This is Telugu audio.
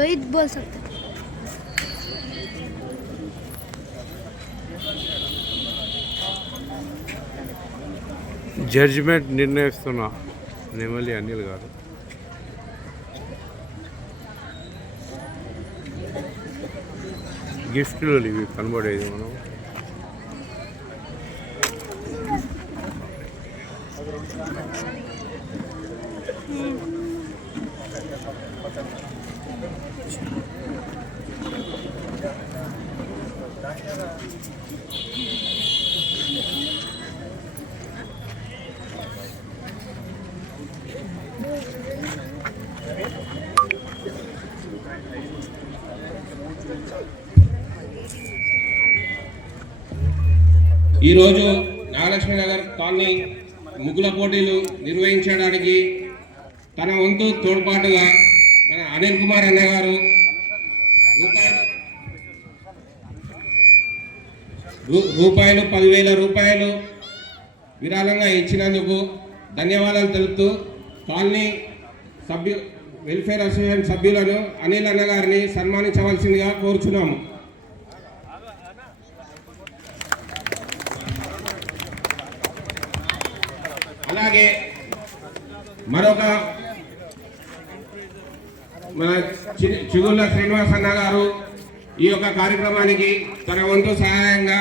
रोहित बोल सकते జడ్జిమెంట్ నిర్ణయిస్తున్న నెమలి అనిల్ గారు. గిఫ్ట్లు ఇవి కనబడేది మనం. ఈరోజు నాగలక్ష్మి నగర్ కాలనీ ముగ్గుల పోటీలు నిర్వహించడానికి తన వంతు తోడ్పాటుగా మన అనిల్ కుమార్ అన్న గారు రూపాయలు 10,000 రూపాయలు విరాళంగా ఇచ్చినందుకు ధన్యవాదాలు తెలుపుతూ కాలనీ వెల్ఫేర్ అసోసియేషన్ సభ్యులను అనిల్ అన్న గారిని సన్మానించవలసిందిగా కోరుచున్నాము. అలాగే మరొక మన చిగుళ్ళ శ్రీనివాస్ అన్న గారు ఈ యొక్క కార్యక్రమానికి తన వంతు సహాయంగా